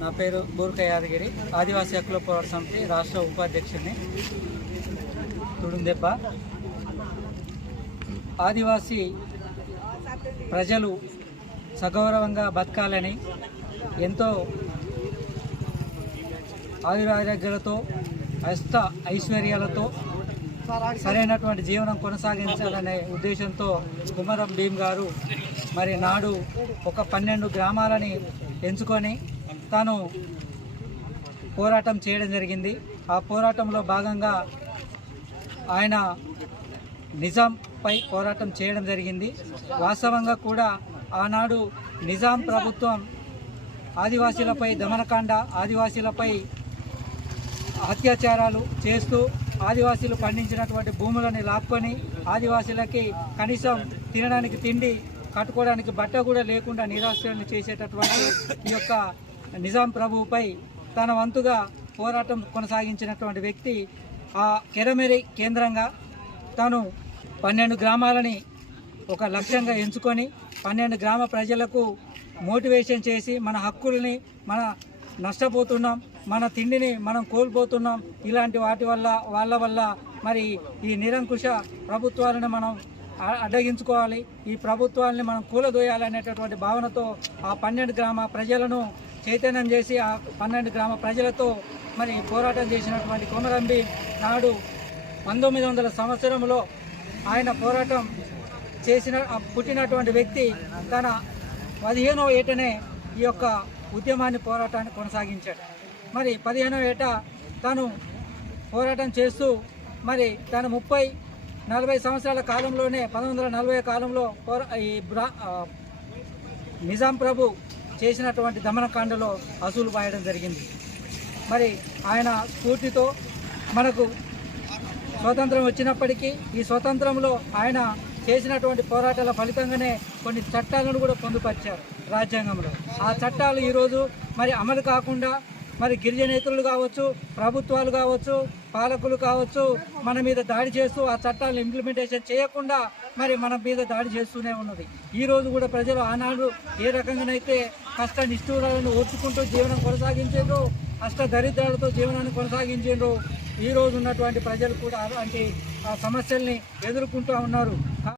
నా పేరు బూర్క యాదగిరి, ఆదివాసీ హక్కుల పోరాట సమితి రాష్ట్ర ఉపాధ్యక్షుడిని. తుడుందెబ్బ ఆదివాసీ ప్రజలు సగౌరవంగా బతకాలని, ఎంతో ఆయురారోగ్యాలతో ఐశ్వర్యాలతో సరైనటువంటి జీవనం కొనసాగించాలనే ఉద్దేశంతో కుమరం భీం గారు మరి నాడు ఒక 12 గ్రామాలని ఎంచుకొని తాను పోరాటం చేయడం జరిగింది. ఆ పోరాటంలో భాగంగా ఆయన నిజాంపై పోరాటం చేయడం జరిగింది. వాస్తవంగా కూడా ఆనాడు నిజాం ప్రభుత్వం ఆదివాసీలపై దమనకాండ, ఆదివాసీలపై అత్యాచారాలు చేస్తూ ఆదివాసీలు పండించినటువంటి భూములని లాక్కొని ఆదివాసీలకి కనీసం తినడానికి తిండి, కట్టుకోవడానికి బట్ట కూడా లేకుండా నిరాశ్రయాలు చేసేటటువంటి ఈ యొక్క నిజాం ప్రభువుపై తన వంతుగా పోరాటం కొనసాగించినటువంటి వ్యక్తి. ఆ కెరమెరి కేంద్రంగా తాను 12 గ్రామాలని ఒక లక్ష్యంగా ఎంచుకొని 12 గ్రామ ప్రజలకు మోటివేషన్ చేసి మన హక్కుల్ని, మన నష్టపోతున్నాం, మన తిండిని మనం కోల్పోతున్నాం, ఇలాంటి వాళ్ళ వల్ల మరి ఈ నిరంకుశ ప్రభుత్వాలను మనం అడ్డగించుకోవాలి, ఈ ప్రభుత్వాలని మనం కూలదోయాలనేటటువంటి భావనతో ఆ 12 గ్రామ ప్రజలను చైతన్యం చేసి ఆ 12 గ్రామ ప్రజలతో మరి పోరాటం చేసినటువంటి కొమరం భీం నాడు 1900 సంవత్సరంలో ఆయన పోరాటం పుట్టినటువంటి వ్యక్తి తన 15వ ఏటనే ఈ యొక్క ఉద్యమాన్ని, పోరాటాన్ని కొనసాగించాడు. మరి 15వ ఏట తను పోరాటం చేస్తూ మరి తను 30-40 సంవత్సరాల కాలంలోనే 1940 కాలంలో ఈ నిజాం ప్రభు చేసినటువంటి దమనకాండలో అసూలు పాయడం జరిగింది. మరి ఆయన స్ఫూర్తితో మనకు స్వతంత్రం వచ్చినప్పటికీ ఈ స్వతంత్రంలో ఆయన చేసినటువంటి పోరాటాల ఫలితంగానే కొన్ని చట్టాలను కూడా పొందుపరిచారు రాజ్యాంగంలో. ఆ చట్టాలు ఈరోజు మరి అమలు కాకుండా మరి గిరిజనేతలు కావచ్చు, ప్రభుత్వాలు కావచ్చు, పాలకులు కావచ్చు మన మీద దాడి చేస్తూ ఆ చట్టాలను ఇంప్లిమెంటేషన్ చేయకుండా మరి మన మీద దాడి చేస్తూనే ఉన్నది. ఈరోజు కూడా ప్రజలు ఆనాడు ఏ రకంగానైతే కష్ట నిష్ఠూరాలను ఓర్చుకుంటూ జీవనం కొనసాగించారో, కష్ట దరిద్రాలతో జీవనాన్ని కొనసాగించారో, ఈరోజు ఉన్నటువంటి ప్రజలు కూడా అలాంటి సమస్యల్ని ఎదుర్కొంటూ ఉన్నారు.